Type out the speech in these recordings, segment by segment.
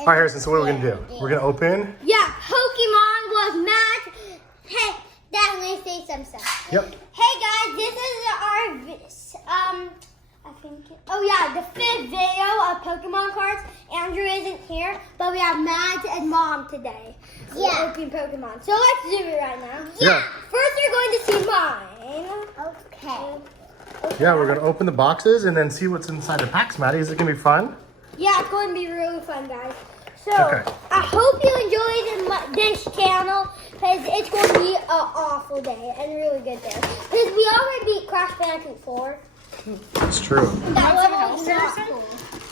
All right, Harrison, so what are we going to do? We're going to open? Yeah, Pokemon was match. Hey, Dad, let me say some stuff. Yep. Hey guys, this is our the 5th video of Pokemon cards. Andrew isn't here, but we have Mads and Mom today. Yeah. Opening Pokemon. So let's do it right now. Yeah. First, you're going to see mine. Okay. Yeah, we're going to open the boxes and then see what's inside the packs, Maddie. Is it going to be fun? Yeah, it's going to be really fun, guys. So, Okay. I hope you enjoyed this channel, because it's going to be an awful day and really good there. Because we already beat Crash Bandicoot 4. It's true. That level is not cool.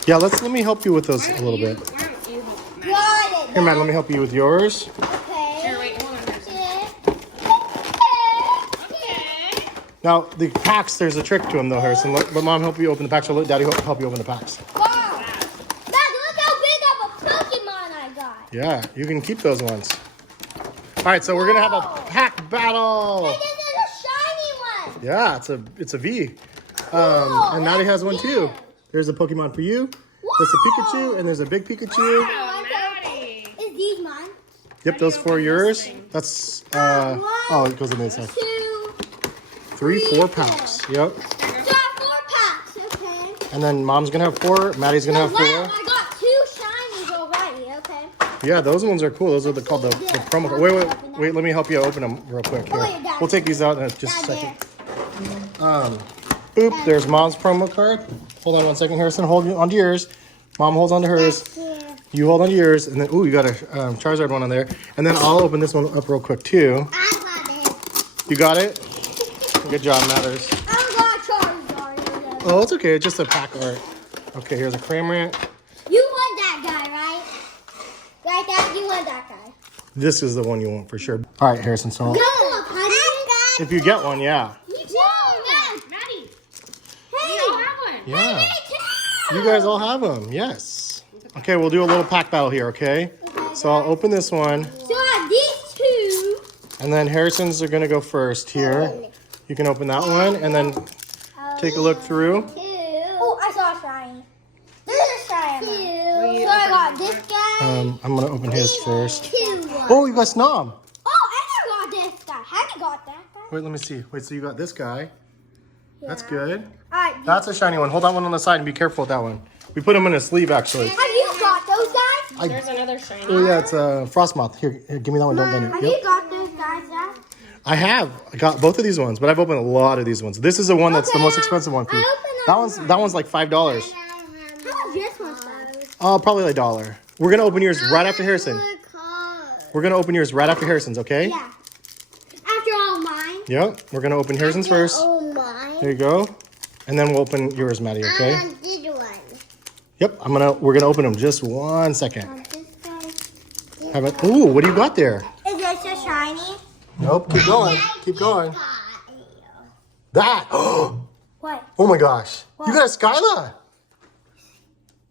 Yeah, let me help you with this a little bit. Got it. Here, Matt, let me help you with yours. Okay. Here, wait, hold on. Okay. Now, the packs, there's a trick to them, though, Harrison. Let Mom help you open the packs, so let Daddy help you open the packs. Wow. Dad, look how big of a Pokemon I got. Yeah, you can keep those ones. All right, so we're going to have a pack battle. Hey, this is a shiny one. Yeah, it's a V. And Maddie has one, too. There's a Pokemon for you. There's a Pikachu, and there's a big Pikachu. Oh, Maddie. Is these mine? Yep, those 4 are yours. That's, it goes in the inside. 2, 3, 4 packs. Yep. so I have 4 packs, okay. And then Mom's going to have 4. Maddie's going to have 4. Wow, I got 2 shinies already, okay. Yeah, those ones are cool. Those are called the promo code. Wait, let me help you open them real quick here. wait, Dad. We'll take these out in just a Dad, second. Boop, there's Mom's promo card. Hold on one second, Harrison. Hold onto yours. Mom holds onto hers. You hold onto yours. And then, you got a Charizard one on there. And then I'll open this one up real quick, too. I got it. You got it? Good job, Matters. I got Charizard. Oh, it's okay. It's just a pack art. Okay, here's a Cramorant. You want that guy, right? Right, Dad? You want that guy. This is the one you want for sure. All right, Harrison. So if you get one, yeah. Maddie. Hey. You don't have one. Yeah. You guys all have them. Yes. Okay, we'll do a little pack battle here, okay? So I'll open this one. So I have these 2. And then Harrison's are going to go first here. You can open that one and then take a look through. 2. Oh, I saw a shiny. There's a shiny. So I got this guy. I'm going to open his first. 2. Oh, you got Snob. Oh, I got this guy. Have you got that guy? Wait, let me see. Wait, so you got this guy. That's Yeah. good. Alright. That's a shiny one. Hold that one on the side and be careful with that one. We put him in a sleeve, actually. Have you got those guys? There's another shiny. Oh, yeah, it's a Frostmoth. Here, give me that one. Don't bend it. Have Yep. you got those guys, Dad? I have. I got both of these ones, but I've opened a lot of these ones. This is the one that's the Okay, most expensive one for you. I opened That one's like $5. How much this one cost? Oh, probably like $1. We're gonna open yours right after Harrison. We're gonna open yours right after Harrison's, okay? Yeah. After all mine. Yep. We're gonna open Harrison's first. Oh, mine. There you go. And then we'll open yours, Maddie, okay? This one. Yep. We're gonna open them just 1 second. This guy. Have it. Ooh, what do you got there? Is this a shiny? Nope. Keep going. Keep going. That. What? Oh my gosh. You got a Skyla.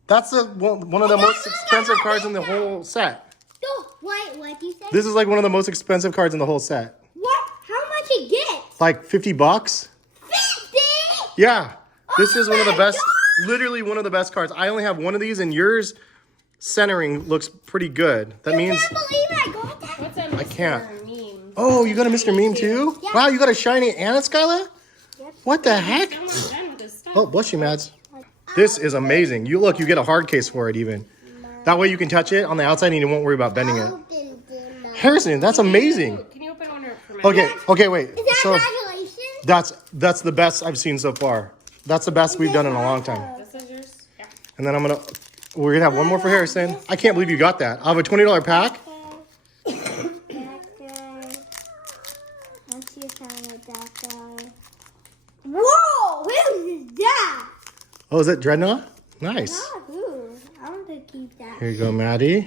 That's one of the most expensive cards in the whole set. Oh, wait, what did you say? This is like one of the most expensive cards in the whole set. What? How much it get? Like $50. 50? Yeah. This is one of the my best, God. literally one of the best cards. I only have one of these and yours centering looks pretty good. That means, I can't believe I got that. What's a Mr. can't. Meme? oh, you got a Mr. Meme too? Yeah. Wow, you got a shiny and a Skyla? Yep. What the heck? Someone's done with this stuff. Oh, bless you, Mads. This is amazing. You get a hard case for it even. That way you can touch it on the outside and you won't worry about bending it. Harrison, that's amazing. Can you open one for me? Okay, wait. Is that So congratulations? that's the best I've seen so far. That's the best we've done in a long time. This is yours? Yeah. And then we're gonna have one more for Harrison. I can't believe you got that. I have a $20 pack. Let's see if I like that guy. Whoa! Who is that? Oh, is that Dreadnought? Nice. Not who. I want to keep that. Here you go, Maddie.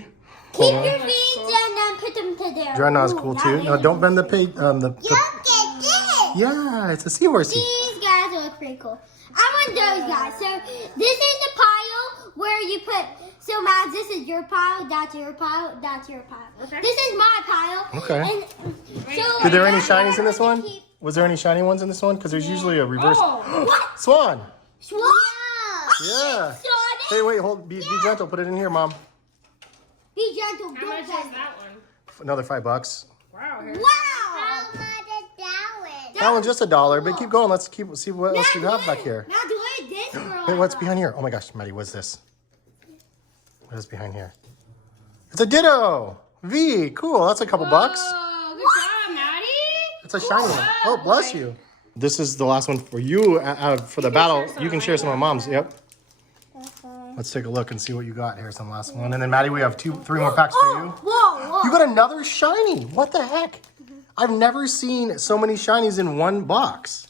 Keep Hold on. your feet and then put them to there. Dreadnought's Ooh, cool that too. No, is- don't bend the page. Look at this. Yeah, it's a seahorse. These guys look pretty cool. I want those guys. So this is the pile where you put. So Mads, this is your pile. That's your pile. That's your pile. Okay. This is my pile. Okay. And so Did there any that's shinies in where this I one? keep- Was there any shiny ones in this one? Because there's usually a reverse. Oh, What? Swan. Swan? Yeah. Swan? Hey, wait, hold. Be gentle. Put it in here, Mom. Be gentle. How much is that one? Another $5. Wow. Wow. How much is that one? That one's just $1, but keep going. Let's see what else you have back here. Now do it this girl. Wait, what's behind here? Oh my gosh, Maddie, what's this? What is behind here? It's a Ditto! V, cool. That's a couple bucks. Oh, good job, Maddie. It's a shiny one. Oh, bless you. This is the last one for you for the battle. share some You can of share mine. some of Mom's. Yep. Let's take a look and see what you got. Here's some last one. And then Maddie, we have 3 more packs for you. Whoa. You got another shiny. What the heck? I've never seen so many shinies in one box.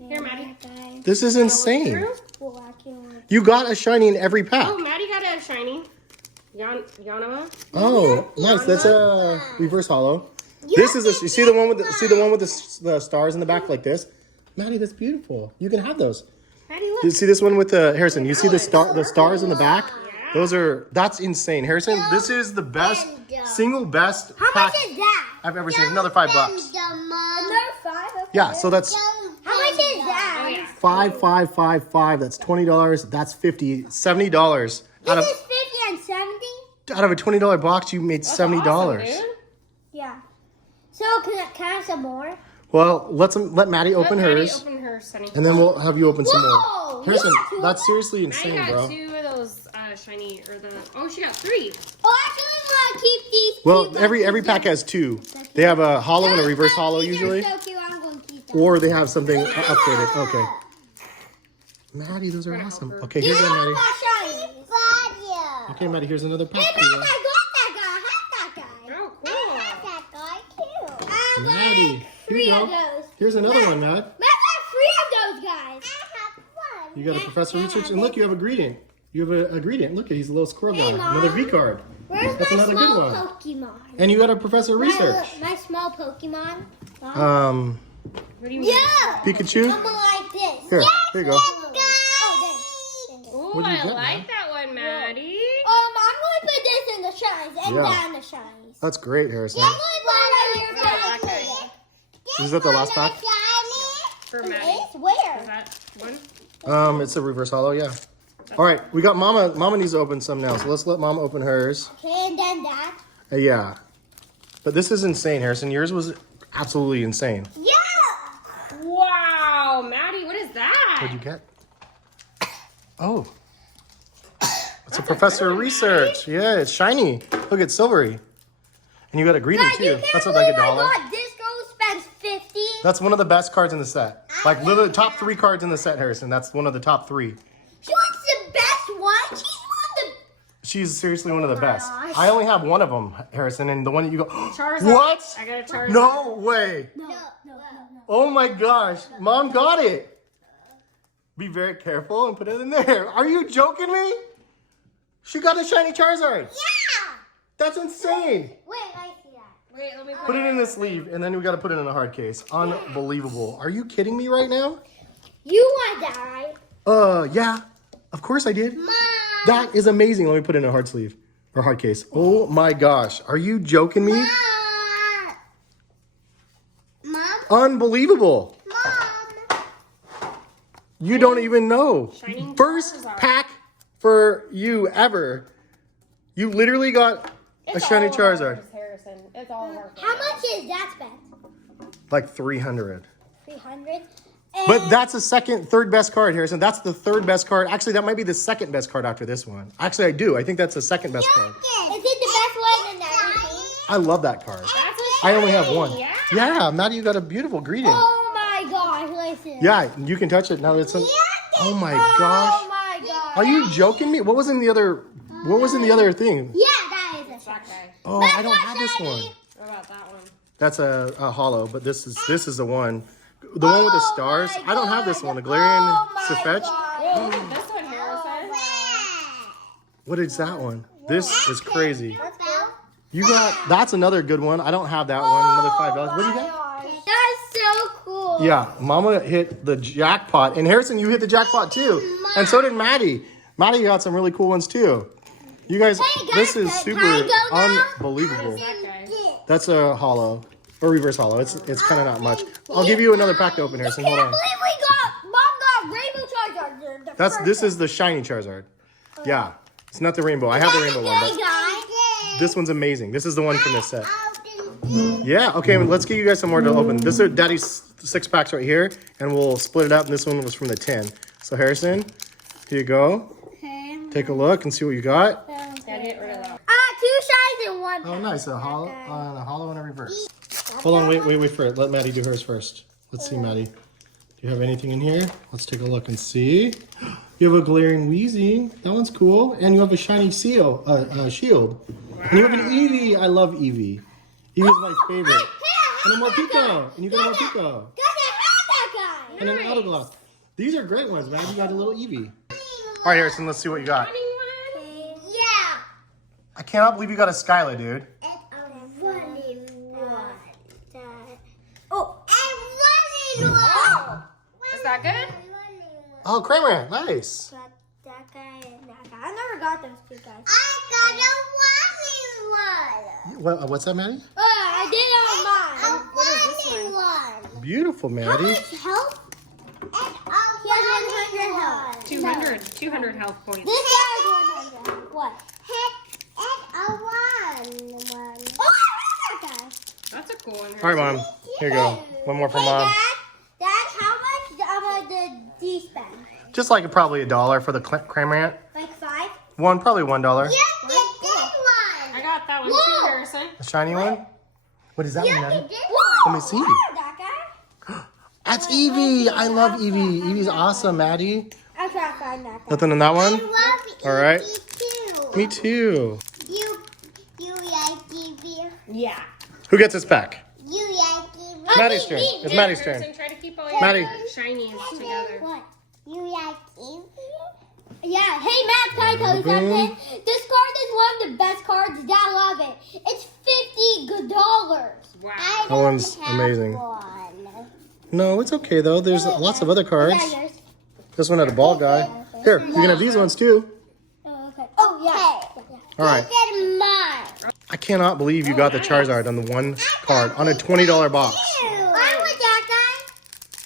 Here, Maddie. This is insane. Through? You got a shiny in every pack. Oh, Maddie got a shiny. Yanama. Oh, nice. That's a reverse hollow. This is you see the one with the stars in the back like this? Maddie, that's beautiful. You can have those. Maddie, look. You see this one with the Harrison? You see the stars in the back? That's insane. Harrison, this is the best single best How pack much is that? I've ever seen. Another $5. Another 5? Okay. Yeah, so that's How much is that? Oh, yeah. 5. That's $20. That's $50, $70. This is 50 and 70? Out of a $20 box, you made $70. Awesome, dude. Yeah. So can I have some more? Well, let Maddie open Let Maddie hers, open her sunny. and then we'll have you open some Whoa! more. Harrison, You got two? that's seriously Maddie insane, got bro. 2 of those shiny, or the, oh, she got 3. Oh, I actually want to keep these. Well, every pack has 2. They have a hollow and a reverse hollow usually, So cute, I'm going to keep them. or they have something upgraded. Okay. Maddie, those are awesome. Okay, here's one, Maddie. Okay, Maddie, here's another pack for you. I got that guy. I have that guy. Oh, cool. That guy too. I Maddie, like here you 3 go. of those. Here's another one, Matt. Matt, I have 3 of those guys. I have one. You got a Professor Research, and look, you have a greeting. You have a greeting. Look, he's a little squirrel guy. Hey, Mom. Another V card. Where's That's my another good small one. Pokemon? And you got a Professor Research. My small Pokemon. What do you mean? Yeah. Pikachu. I'm like this. Here, here you go. Oh, thanks. Oh, What'd you I get, like that one, Maddie. I'm going to put this in the shines and Yeah. down the shines. That's great, Harrison. I'm going to put it right here. Okay. Is that the last pack? For Maddie. It's where? Is that one? It's a reverse hollow, yeah. All right, we got Mama. Mama needs to open some now, so let's let Mama open hers. Okay, and then that. Yeah. But this is insane, Harrison. Yours was absolutely insane. Yeah. Wow, Maddie, what is that? What'd you get? Oh. It's a Professor Research. Yeah, it's shiny. Look, it's silvery. And you got a greeting Guys, you too. can't That's believe like $1. I got this girl spends 50. That's one of the best cards in the set. Like literally top 3 cards in the set, Harrison. That's one of the top 3. She wants the best one. She's one of She's seriously one of the best. gosh. I only have one of them, Harrison, and the one that you go, Charizard. what? I got a Charizard. No way. the. No. Oh my gosh. Mom got it. Be very careful and put it in there. Are you joking me? She got a shiny Charizard. Yeah. That's insane. Wait, I see that. Wait, let me Put it in the sleeve, and then we got to put it in a hard case. Unbelievable. Are you kidding me right now? You want that, right? Yeah. Of course I did. Mom. That is amazing. Let me put it in a sleeve or hard case. Oh my gosh. Are you joking me? Mom. Unbelievable. Mom. You don't even know. Shining First Charizard. pack for you ever. You literally got a shiny Charizard. Harrison. It's all of our How much is that spent? Like 300. 300. But that's the third best card, Harrison. That's the 3rd best card. Actually, that might be the 2nd best card after this one. Actually, I do. I think that's the 2nd best card. Is it the best one in everything? I love that card. That's a I only have shiny, one. Yeah. Yeah, Maddie, you got a beautiful greeting. Oh my gosh, listen. Yeah, you can touch it now. It's oh my gosh. Oh my gosh. Are you joking me? What was in the other thing? Yeah, that is a shot. Okay. Oh, I don't have this one. What about that one? That's a hollow, but this is the one. The one with the stars. my I don't have this God. one. The Galarian Oh my Sefetch. God. Whoa, look at this one, Harrison. What is that one? This is crazy. Let's go. You got, that's another good one. I don't have that one. Another $5. What do you got? Gosh, that's so cool. Yeah, Mama hit the jackpot. And Harrison, you hit the jackpot too. And so did Maddie. Maddie got some really cool ones too. You guys, Hey, guys, this is can super I go now? unbelievable. That guy. That's a hollow. Or reverse hollow. It's kind of not much. I'll give you another pack to open, Harrison. Hold Can't on. believe we got Mom got Rainbow Charizard. This is the shiny Charizard. Yeah. It's not the rainbow. I have the rainbow one. Hey But guys, This one's amazing. This is the one from this set. Open. Yeah, okay, let's get you guys some more to open. This is Daddy's 6 packs right here, and we'll split it up, and this one was from the 10. So Harrison, here you go. Take a look and see what you got. Yeah, get rid of that. 2 shines and 1. Oh, nice, a hollow and a reverse. Hold on, wait for it. Let Maddie do hers first. Let's see, Maddie. Do you have anything in here? Let's take a look and see. You have a glaring Wheezy. That one's cool. And you have a shiny shield. And you have an Eevee. I love Eevee. Eevee's my favorite. And a Morpeko. And you got a Morpeko. And an Autogloss. These are great ones, man. You got a little Eevee. All right, Harrison, let's see what you got. Yeah. I cannot believe you got a Skyla, dude. And a running one. Oh. And running one. Is that good? Running one. Oh, Kramer, nice. Got that guy and that guy. I never got those 2 guys. I got a running one. What's that, Maddie? Oh, yeah, I did it on mine. What is this Running one? one. Beautiful, How Maddie. much health? And a He has 100 health. 200 health points. This guy has 100 health. What? and a one. Oh, I got that guy. That's a cool one. All right, Mom. Here you go. One more for Hey, Mom. Dad, how much the D spend? Just like probably $1 for the Cramorant. Like 5? Probably $1. You did this I one. got that one Whoa. too, Harrison. A shiny one? What is that one, You Maddie? did this Whoa! Let me see. I got that guy. That's Eevee. I love Eevee. Eevee's awesome, Maddie. I'm trying to find that guy. Nothing in that I one? love All right. Eevee too. Me too. You like Eevee? Yeah. Who gets this pack? You like Eevee? Maddie's turn. It's Maddie's turn. Harrison, try to keep all your Maddie. shinies together. What? You like Eevee? Yeah, hey Matt, can I tell you something? This card is one of the best cards. Dad love it. It's $50. Wow. I That one's don't have amazing. one. No, it's okay though. There's lots of other cards. Is that yours? This one had a ball guy. Here, you can have these ones too. Oh, okay. Oh, yeah. All right. Look at mine. I cannot believe you got the Charizard on the one card on a $20 box. I want that guy.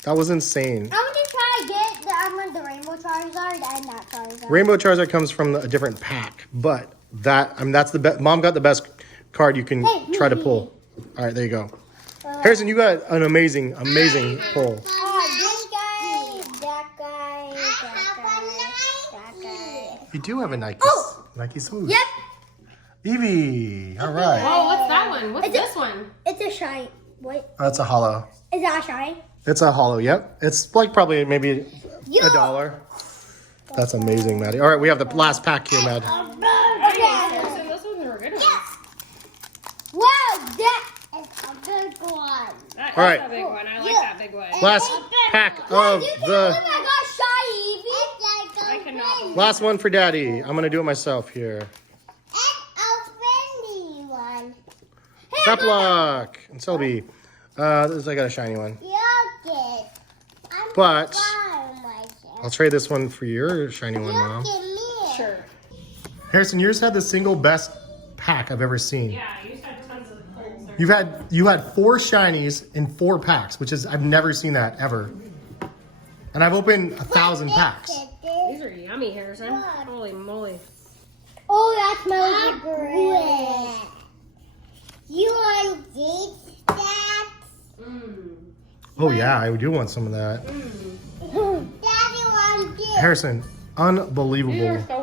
That was insane. I want to try to get the Rainbow Charizard and that Charizard. Rainbow Charizard comes from a different pack, but that's the best. Mom got the best card you can try to pull. All right, there you go. Harrison, you got an amazing pull. This guy, that guy, that guy. You do have a Nike. Oh! Nike Smooth. Yep, Eevee. All right. Oh, what's that one? What's this one? it's a shine. Wait, That's a hollow. is that a shine? It's a hollow. Yep. It's like probably maybe $1. That's amazing, Maddie. All right, we have the last pack here, Maddie. Okay. Harrison, those ones were good ones. Wow, that It's a big one. That All is right. a big one. I like that big one. Last pack of oh the my gosh, shy Eevee. It's like I a cannot friendly. last one for Daddy. I'm gonna do it myself here. It's a friendly one. Traplock and Selby. I got a shiny one, Look it. I'm but proud of myself. I'll trade this one for your shiny one, Mom. Look at me. Sure. Harrison, yours had the single best pack I've ever seen. Yeah, you had tons of pulls there. You had 4 shinies in 4 packs, which is I've never seen that ever. And I've opened 1,000 packs. These are yummy, Harrison. Holy moly. Oh, that smells great. You want these, Dad? Mmm. Oh yeah, I do want some of that. Daddy wants this. Harrison, unbelievable. These are so